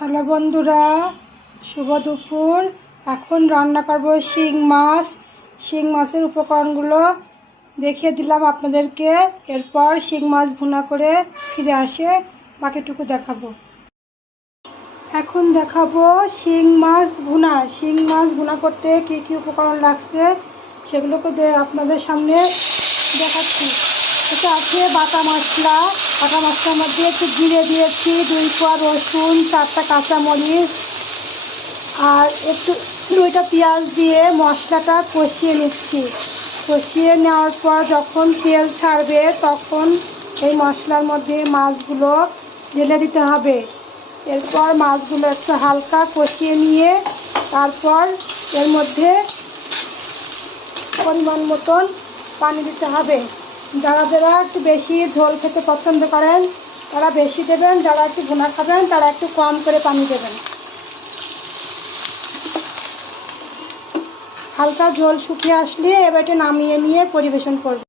Hello বন্ধুরা, শুভ দুপুর। এখন রান্না করব শিং মাছ। শিং মাছের উপকরণগুলো দেখিয়ে দিলাম আপনাদেরকে। এরপর শিং মাছ ভুনা করে ফিরে আসে বাকিটুকু দেখাবো। এখন দেখাবো শিং মাছ ভুনা। শিং মাছ ভুনা করতে কী কী উপকরণ লাগছে সেগুলোকে আপনাদের সামনে দেখাচ্ছি। এটা আছে বাটা মশলা। বাটা মশলার মধ্যে একটু জিরে দিয়েছি, 2 কোয়া রসুন, 4টা কাঁচামরিচ আর একটু 2টা পেঁয়াজ দিয়ে মশলাটা কষিয়ে নিচ্ছি। কষিয়ে নেওয়ার পর যখন তেল ছাড়বে তখন এই মশলার মধ্যে মাছগুলো ঢেলে দিতে হবে। এরপর মাছগুলো একটু হালকা কষিয়ে নিয়ে তারপর এর মধ্যে পরিমাণ মতন পানি দিতে হবে। যারা যারা একটু বেশি ঝোল খেতে পছন্দ করেন তারা বেশি দেবেন, যারা একটু ভুনা খাবেন তারা একটু কম করে পানি দেবেন। হালকা ঝোল শুকিয়ে আসলে এবার এটা নামিয়ে নিয়ে পরিবেশন করব।